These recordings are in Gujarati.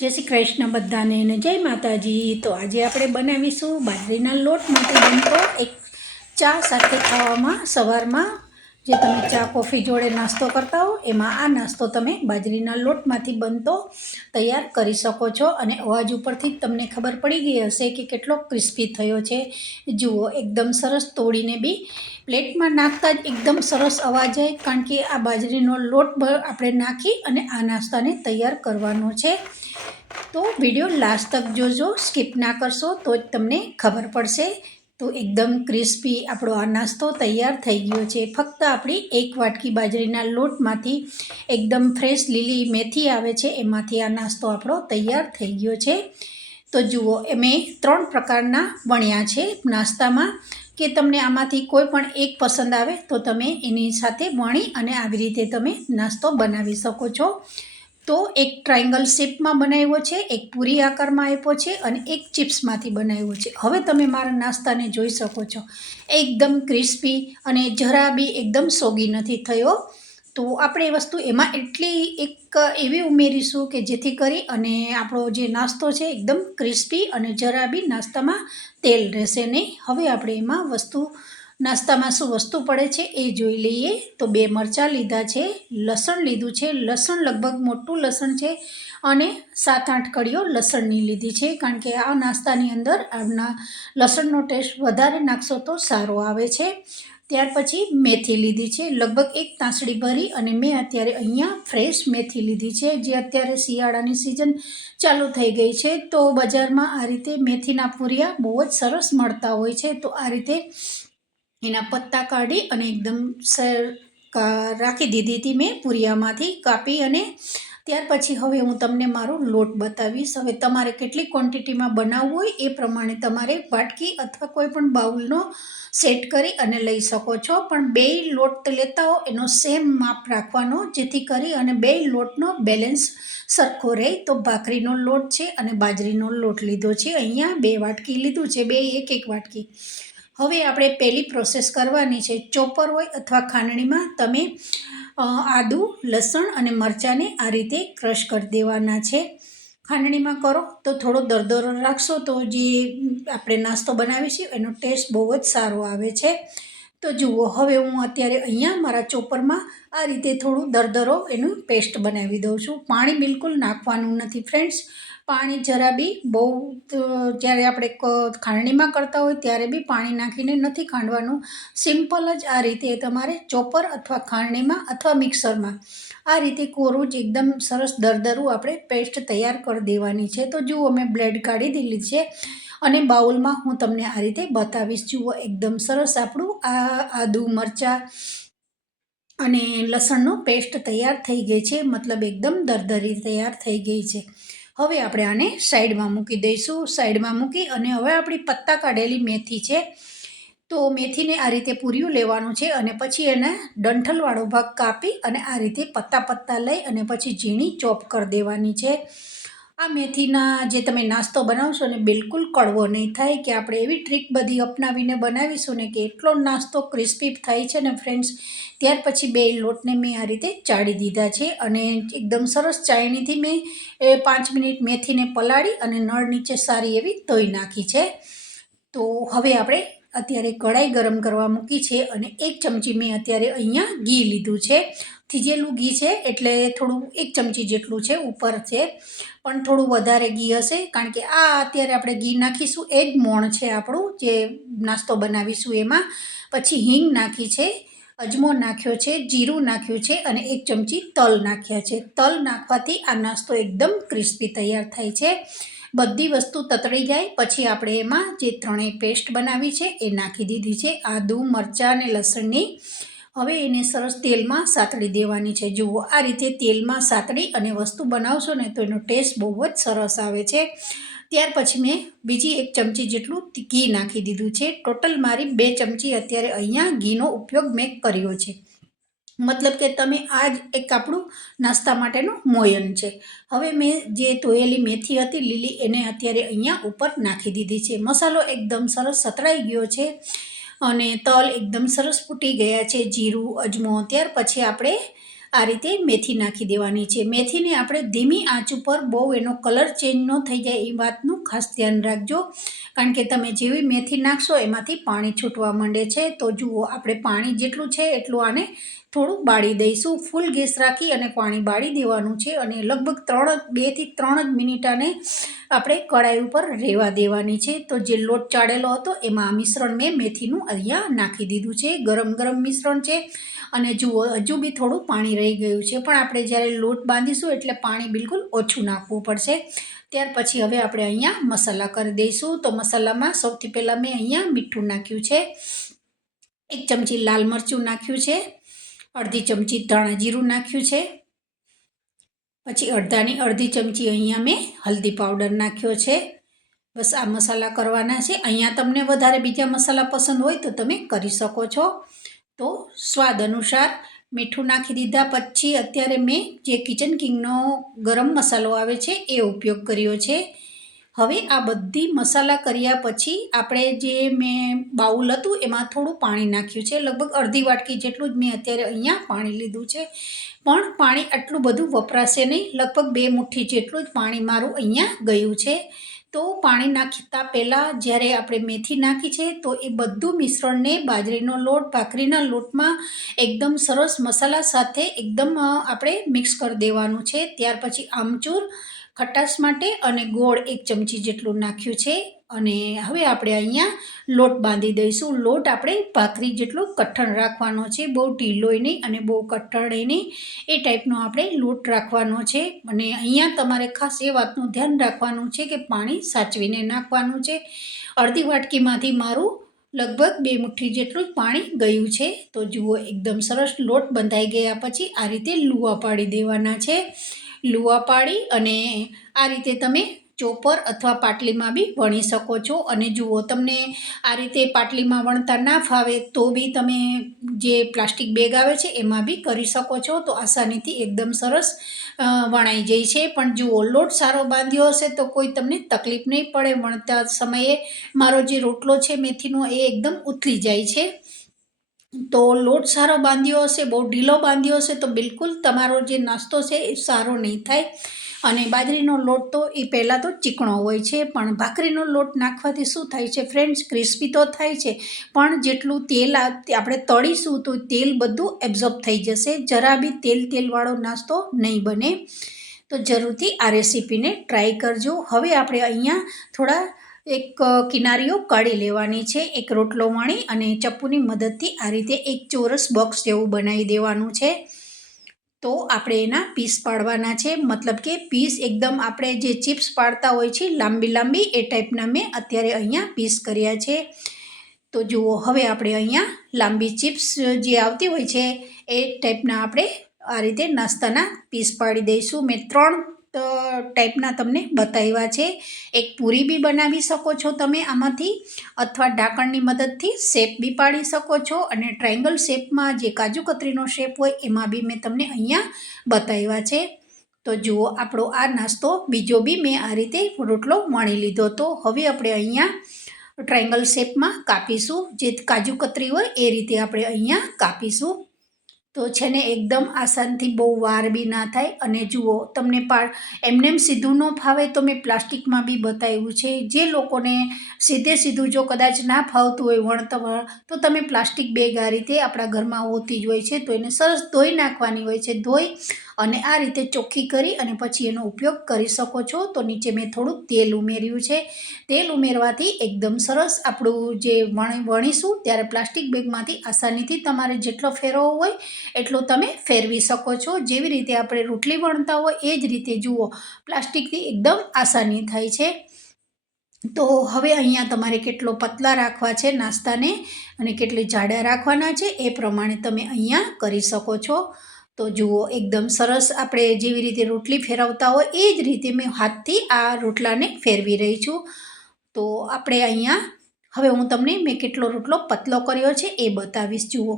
जय श्री कृष्ण बधाने ने जय माताजी। तो आज આપણે બનાવીશું બાજરીના લોટમાંથી બનતો એક ચા સાથે ખાવામાં સવારમાં જે તમે ચા કોફી જોડે નાસ્તો કરતા હો એમાં આ નાસ્તો તમે બાજરીના લોટમાંથી બનતો તૈયાર કરી શકો છો। અને અવાજ ઉપરથી તમને ખબર પડી ગઈ હશે કે કેટલો ક્રિસ્પી થયો છે। જુઓ એકદમ સરસ તોડીને બી પ્લેટમાં નાખતા જ એકદમ સરસ અવાજ આવે, કારણ કે આ બાજરીનો લોટ આપણે નાખી અને આ નાસ્તાને તૈયાર કરવાનો છે। तो वीडियो लास्ट तक जोजो, स्कीप ना करशो तो ज तमने खबर पड़शे। तो एकदम क्रिस्पी आपणो आ नास्तो तैयार थई गयो छे। फक्त आपणी एक वाटकी बाजरीना लोटमांथी एकदम फ्रेश लीली मेथी आवे छे एमांथी आ नास्तो आपणो तैयार थई गयो छे। तो जुओ एमे 3 प्रकारना वण्या छे नास्तामां के तमने आमांथी कोई पण एक पसंद आवे तो तमे एनी साथे वणी अने आवी रीते तमे नास्तो बनावी शको छो। तो एक ट्रायंगल शेप में बनाव्यो छे, एक पूरी आकार में आप्यो छे अने एक चिप्स मांथी बनाव्यो छे। हवे तमे मारा नास्ता ने जोई शको छो, एकदम क्रिस्पी अने जरा बी एकदम सोगी नथी थयो। तो आपणे वस्तु एमां एटली एक एवी उमेरीशुं के जेथी करी अने आपणो जे नास्तो छे एकदम क्रिस्पी अने जरा बी नास्तामां तेल रहेशे नहीं। हवे आपणे एमां वस्तु नास्तामां शुं वस्तु पड़े छे ए जोई लईए। तो 2 मरचा लीधा छे, लसण लीधुं छे, लसण लगभग मोटुं लसण छे अने 7-8 कड़ीओ लसणनी लीधी छे, कारण के आ नास्तानी अंदर आना लसणनो टेस्ट वधारे नाखशो तो सारो आवे छे। त्यार पछी मेथी लीधी छे, लगभग 1 तांसड़ी भरी अने मैं अत्यारे अहींया फ्रेश मेथी लीधी छे, जे अत्यारे शियाळानी सीजन चालू थई गई छे। तो बजारमां आ रीते मेथीना पूरिया बहु ज सरस मळता होय छे। तो आ रीते एना पत्ता काढी अने एकदम राखी दीधी थी मैं पूरियामांथी कापी। अने त्यार पछी हवे हूँ तमने मारो लोट बतावीश। हवे तमारे केटली क्वोंटिटीमां बनाववो होय ए प्रमाणे तमारे वाटकी अथवा कोईपण बाउलनो सेट करी अने लई शको छो। पण 2 लोट लेता हो एनो सेम माप राखवानो, जेथी करी अने 2 लोटनो बेलेन्स सरखो रहे। तो भाखरीनो लोट छे अने बाजरीनो लोट लीधो छे, अहींया 2 वाटकी लीधुं छे, 2 1-1 वाटकी। हवे आपणे पहेली प्रोसेस करवानी छे। चोपर होय अथवा खांडणीमां तमे आदू लसण अने मरचाने आ रीते क्रश कर देवाना छे। खांडणीमां करो तो थोड़ो दरदरो राखशो तो जे आपणे नास्तो बनावीશું एनो टेस्ट बहु ज सारो आवे छे। तो जुओ हवे हूँ अत्यारे अहींया मारा चोपरमां आ रीते थोड़ुं दरदरो एनुं पेस्ट बनावी दઉં છું। पाणी बिल्कुल नाखवानुं नथी फ्रेंड्स, पाणी जरा बी बहु ज्यारे आपणे खांडणीमां करता होय त्यारे बी पाणी नाखीने नथी खांडवानुं। सिम्पल ज आ रीते तमारे चोपर अथवा खांडणीमां अथवा मिक्सरमां आ रीते कोरुं ज एकदम सरस दरदरुं आपणे पेस्ट तैयार कर देवानी छे। तो जुओ मैं ब्लेड काढी दीधी छे अने बाउलमां हूँ तमने आ रीते बतावीश। जुओ एकदम सरस आपणुं आ आदू मरचा अने लसणनो पेस्ट तैयार थई गई छे, मतलब एकदम दरदरी तैयार थई गई छे। हवे आपणे आने साइडमां मूकी दईशुं। साइडमां मूकी अने हवे आपणी पत्ता काढेली मेथी छे, तो मेथीने आ रीते पूरियुं लेवानुं छे अने पछी एने डंठलवाळो भाग कापी अने आ रीते पत्ता पत्ता लई अने पछी झीणी चॉप कर देवानी छे। आ मेथीना जे तमे नास्तो बनावशो ने बिल्कुल कड़वो नहीं थाय, के आपणे एवी ट्रीक बधी अपनावीने बनावीशुं ने के एटलो नास्तो क्रिस्पी थाय छे ने फ्रेंड्स। त्यार पछी 2 लोटने मैं आ रीते चाળી दीधा छे अने एकदम सरस चाळणीथी मैं 5 मिनिट मेथीने पलाળી अने नळ नीचे सारी एवी धोई नाखी छे। तो हवे आपणे अत्यारे कढ़ाई गरम करवा मूकी छे अने 1 चमची मैं अत्यारे अहींया घी लीधुं छे। थीजेलुं घी छे एटले थोड़ुं 1 चमची जेटलुं छे, उपर छे पण थोड़ुं वधारे घी हशे, कारण के आ अत्यारे आपणे घी नाखीशुं ए ज मोण छे आपणुं जे नास्तो बनावीशुं एमां। पछी हींग नाखी छे, अजमो नाख्यो छे, जीरुं नाख्युं छे अने 1 चमची तल नाख्या छे। तल नाखवाथी आ नास्तो एकदम क्रिस्पी तैयार थाय छे। बधी वस्तु ततड़ी जाए पछी आपणे एमां जे त्रणेय पेस्ट बनावी छे ए नाखी दीधी छे, आदू मरचा अने लसणनी। हवे एने सरस तेलमां सातળી देवानी छे। जुओ आ रीते तेलमां सातળી अने वस्तु बनावशो ने तो एनो टेस्ट बहु ज सरस आवे छे। त्यार पछी मैं बीजी 1 चमची जेटलुं घी नाखी दीधुं छे। टोटल मारी 2 चमची अत्यारे अहींया घीनो उपयोग मैं कर्यो छे, मतलब के तमे आज एक आपणुं नास्ता माटेनुं मोयन छे। हवे मैं जे धोयेली मेथी हती लीली एने अत्यारे अहींया उपर नाखी दीधी छे। मसालो एकदम सरस सतळाई गयो छे अने तल एकदम सरस फूटी गया छे, जीरुं अजमो। त्यार पछी आपणे આ રીતે મેથી નાખી દેવાની છે. મેથીને આપણે ધીમી આંચ ઉપર બહુ એનો કલર ચેન્જ ન થઈ જાય એ વાતનું ખાસ ધ્યાન રાખજો, કારણ કે તમે જેવી મેથી નાખશો એમાંથી પાણી છૂટવા માંડે છે. તો જુઓ, આપણે પાણી જેટલું છે એટલું આને થોડું બાળી દઈશું. ફૂલ ગેસ રાખી અને પાણી બાળી દેવાનું છે અને લગભગ 2 થી 3 જ મિનિટ આને આપણે કડાઈ ઉપર રહેવા દેવાની છે. તો જે લોટ ચાળેલો હતો એમાં આ મિશ્રણ મેં મેથીનું અહીંયા નાખી દીધું છે. ગરમ ગરમ મિશ્રણ છે અને જુઓ, હજુ બી થોડું પાણી રહી ગયું છે, પણ આપણે જ્યારે લોટ બાંધીશું એટલે પાણી બિલકુલ ઓછું નાખવું પડશે. ત્યાર પછી હવે આપણે અહીંયા મસાલા કરી દઈશું. તો મસાલામાં સૌથી પહેલાં મેં અહીંયા મીઠું નાખ્યું છે, 1 ચમચી લાલ મરચું નાખ્યું છે, અડધી ચમચી ધાણા જીરું નાખ્યું છે, પછી અડધી ચમચી અહીંયા મેં હલ્દી પાવડર નાખ્યો છે. બસ આ મસાલા કરવાના છે. અહીંયા તમને વધારે બીજા મસાલા પસંદ હોય તો તમે કરી શકો છો. તો સ્વાદ અનુસાર મીઠું નાખી દીધા પછી અત્યારે મેં જે કિચન કિંગનો ગરમ મસાલો આવે છે એ ઉપયોગ કર્યો છે. હવે આ બધી મસાલા કર્યા પછી આપણે જે મેં બાઉલ હતું એમાં થોડું પાણી નાખ્યું છે. લગભગ અડધી વાટકી જેટલું જ મેં અત્યારે અહીંયા પાણી લીધું છે, પણ પાણી આટલું બધું વપરાશે નહીં. લગભગ 2 મુઠ્ઠી જેટલું જ પાણી મારું અહીંયા ગયું છે. તો પાણી નાખતા પહેલાં જ્યારે આપણે મેથી નાખી છે તો એ બધું મિશ્રણને બાજરીનો લોટ, ભાખરીના લોટમાં એકદમ સરસ મસાલા સાથે એકદમ આપણે મિક્સ કરી દેવાનું છે. ત્યાર પછી આમચૂર ખટાશ માટે અને ગોળ 1 ચમચી જેટલું નાખ્યું છે અને હવે આપણે અહીંયા લોટ બાંધી દઈશું. લોટ આપણે ભાખરી જેટલો કઠણ રાખવાનો છે, બહુ ઢીલોય નહીં અને બહુ કઠણ નહીં, એ ટાઈપનો આપણે લોટ રાખવાનો છે. અને અહીંયા તમારે ખાસ એ વાતનું ધ્યાન રાખવાનું છે કે પાણી સાચવીને નાખવાનું છે. અડધી વાટકીમાંથી મારું લગભગ 2 મુઠ્ઠી જેટલું જ પાણી ગયું છે. તો જુઓ, એકદમ સરસ લોટ બંધાઈ ગયા પછી આ રીતે લુવા પાડી દેવાના છે. લુવા પાડી અને આ રીતે તમે ચોપર અથવા પાટલીમાં બી વણી શકો છો. અને જુઓ, તમને આ રીતે પાટલીમાં વણતા ના ફાવે તો બી તમે જે પ્લાસ્ટિક બેગ આવે છે એમાં બી કરી શકો છો. તો આસાનીથી એકદમ સરસ વણાઈ જાય છે. પણ જુઓ, લોટ સારો બાંધ્યો હશે તો કોઈ તમને તકલીફ નહીં પડે. વણતા સમયે મારો જે રોટલો છે મેથીનો એ એકદમ ઉથલી જાય છે. તો લોટ સારો બાંધ્યો હશે, બહુ ઢીલો બાંધ્યો હશે તો બિલકુલ તમારો જે નાસ્તો છે એ સારો નહીં થાય. અને બાજરીનો લોટ તો એ પહેલાં તો ચીકણો હોય છે, પણ ભાખરીનો લોટ નાખવાથી શું થાય છે ફ્રેન્ડ્સ, ક્રિસ્પી તો થાય છે, પણ જેટલું તેલ આપણે તળીશું તો તેલ બધું એબ્ઝોર્બ થઈ જશે. જરા બી તેલવાળો નાસ્તો નહીં બને. તો જરૂરથી આ રેસીપીને ટ્રાય કરજો. હવે આપણે અહીંયા થોડા એક કિનારીઓ કાઢી લેવાની છે. એક રોટલો વણી અને ચપ્પુની મદદથી આ રીતે એક ચોરસ બોક્સ જેવું બનાવી દેવાનું છે. તો આપણે એના પીસ પાડવાના છે, મતલબ કે પીસ એકદમ આપણે જે ચિપ્સ પાડતા હોય છે લાંબી એ ટાઈપના મેં અત્યારે અહીંયા પીસ કર્યા છે. તો જુઓ, હવે આપણે અહીંયા લાંબી ચિપ્સ જે આવતી હોય છે એ ટાઈપના આપણે આ રીતે નાસ્તાના પીસ પાડી દઈશું. મેં 3 ટાઈપના તમને બતાવ્યા છે. એક પૂરી બી બનાવી શકો છો તમે આમાંથી, અથવા ઢાંકણની મદદથી શેપ બી પાડી શકો છો. અને ટ્રાયંગલ શેપમાં જે કાજુ કતરીનો શેપ હોય એમાં બી મેં તમને અહીંયા બતાવ્યા છે. તો જુઓ, આપણો આ નાસ્તો બીજો બી મેં આ રીતે રોટલો વણી લીધો હતો. હવે આપણે અહીંયા ટ્રાયંગલ શેપમાં કાપીશું. જે કાજુ કતરી હોય એ રીતે આપણે અહીંયા કાપીશું. તો છે ને એકદમ આસાનથી, બહુ વાર બી ના થાય. અને જુઓ, તમને એમનેમ સીધું ન ફાવે તો મેં પ્લાસ્ટિકમાં બી બતાવ્યું છે. જે લોકોને સીધું જો કદાચ ના ફાવતું હોય વણતા, તો તમે પ્લાસ્ટિક બેગ આ રીતે આપણા ઘરમાં હોતી જ હોય છે, તો એને સરસ ધોઈ નાખવાની હોય છે. ધોઈ અને આ રીતે ચોખ્ખી કરી અને પછી એનો ઉપયોગ કરી શકો છો. તો નીચે મેં થોડુંક તેલ ઉમેર્યું છે. તેલ ઉમેરવાથી એકદમ સરસ આપણું જે વણીશું ત્યારે પ્લાસ્ટિક બેગમાંથી આસાનીથી તમારે જેટલો ફેરવવો હોય એટલો તમે ફેરવી શકો છો. જેવી રીતે આપણે રોટલી વણતા હોય એ જ રીતે જુઓ, પ્લાસ્ટિકથી એકદમ આસાની થાય છે. તો હવે અહીંયા તમારે કેટલો પતલા રાખવા છે નાસ્તાને અને કેટલી જાડા રાખવાના છે એ પ્રમાણે તમે અહીંયા કરી શકો છો. તો જુઓ, એકદમ સરસ આપણે જેવી રીતે રોટલી ફેરવતા હોય એ જ રીતે મેં હાથથી આ રોટલાને ફેરવી રહી છું. તો આપણે અહીંયા હવે હું તમને મેં કેટલો રોટલો પતલો કર્યો છે એ બતાવીશ. જુઓ,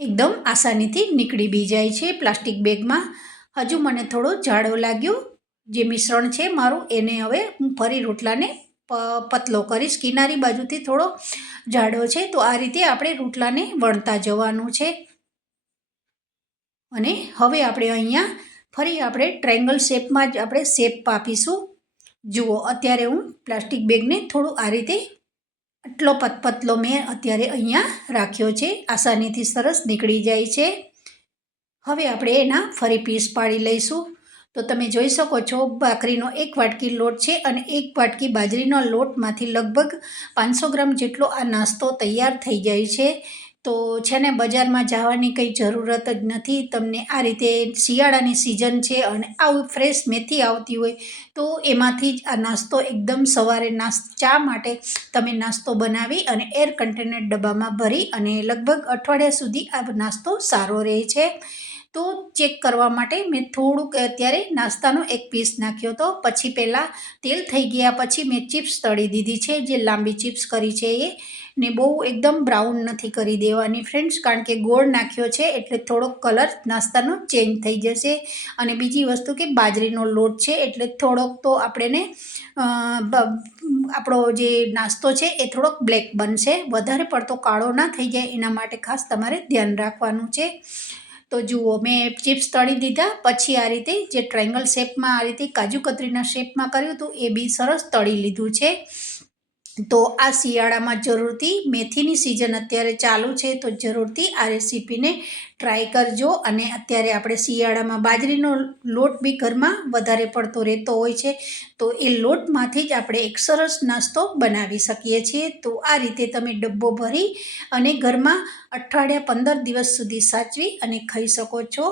એકદમ આસાનીથી નીકળી બી જાય છે પ્લાસ્ટિક બેગમાં. હજુ મને થોડો જાડો લાગ્યો જે મિશ્રણ છે મારું, એને હવે હું ફરી રોટલાને પતલો કરીશ. કિનારી બાજુથી થોડો જાડો છે. તો આ રીતે આપણે રોટલાને વણતા જવાનું છે. અને હવે આપણે અહીંયા ફરી આપણે ટ્રાયંગલ શેપમાં જ આપણે શેપ આપીશું. જુઓ, અત્યારે હું પ્લાસ્ટિક બેગને થોડું આ રીતે આટલો પતલો મેં અત્યારે અહીંયા રાખ્યો છે. આસાનીથી સરસ નીકળી જાય છે. હવે આપણે એના ફરી પીસ પાડી લઈશું. તો તમે જોઈ શકો છો, ભાખરીનો 1 વાટકી લોટ છે અને 1 વાટકી બાજરીનો લોટમાંથી લગભગ 500 ગ્રામ જેટલો આ નાસ્તો તૈયાર થઈ જાય છે. તો છે ને, બજારમાં જવાની કંઈ જરૂરત જ નથી. તમને આ રીતે શિયાળાની સિઝન છે અને આવું ફ્રેશ મેથી આવતી હોય તો એમાંથી જ આ નાસ્તો એકદમ સવારે ચા માટે તમે નાસ્તો બનાવી અને એર કન્ટેનર ડબ્બામાં ભરી અને લગભગ અઠવાડિયા સુધી આ નાસ્તો સારો રહે છે. તો ચેક કરવા માટે મેં થોડુંક અત્યારે નાસ્તાનો એક પીસ નાખ્યો હતો. પછી પહેલાં તેલ થઈ ગયા પછી મેં ચિપ્સ તળી દીધી છે, જે લાંબી ચિપ્સ કરી છે એ. ને બહુ એકદમ બ્રાઉન નથી કરી દેવાની ફ્રેન્ડ્સ, કારણ કે ગોળ નાખ્યો છે એટલે થોડોક કલર નાસ્તાનો ચેન્જ થઈ જશે. અને બીજી વસ્તુ કે બાજરીનો લોટ છે એટલે થોડોક તો આપણને આપણો જે નાસ્તો છે એ થોડોક બ્લેક બનશે. વધારે પડતો કાળો ના થઈ જાય એના માટે ખાસ તમારે ધ્યાન રાખવાનું છે. તો જુઓ, મેં ચિપ્સ તળી દીધા. પછી આ રીતે જે ટ્રાયંગલ શેપમાં આ રીતે કાજુ કતરીના શેપમાં કર્યું હતું એ બી સરસ તળી લીધું છે. તો આ શિયાળામાં જરૂરથી, મેથીની સિઝન અત્યારે ચાલુ છે તો જરૂરથી આ રેસીપીને ટ્રાય કરજો. અને અત્યારે આપણે શિયાળામાં બાજરીનો લોટ બી ઘરમાં વધારે પડતો રહેતો હોય છે તો એ લોટમાંથી જ આપણે એક સરસ નાસ્તો બનાવી શકીએ છીએ. તો આ રીતે તમે ડબ્બો ભરી અને ઘરમાં અઠવાડિયા 15 દિવસ સુધી સાચવી અને ખાઈ શકો છો.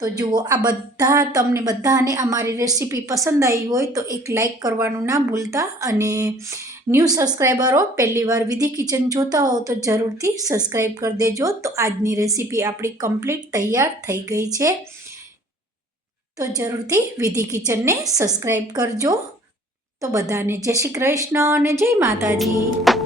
તો જુઓ, આ તમને બધાને અમારી રેસીપી પસંદ આવી હોય તો એક લાઈક કરવાનું ના ભૂલતા. અને ન્યૂ સબસ્ક્રાઈબરો પહેલી વાર વિધિ કિચન જોતા હો તો જરૂરથી સબસ્ક્રાઈબ કરી દેજો. તો આજની રેસીપી આપણી કમ્પ્લીટ તૈયાર થઈ ગઈ છે. તો જરૂરથી વિધિ કિચનને સબસ્ક્રાઈબ કરજો. તો બધાને જય શ્રી કૃષ્ણ અને જય માતાજી.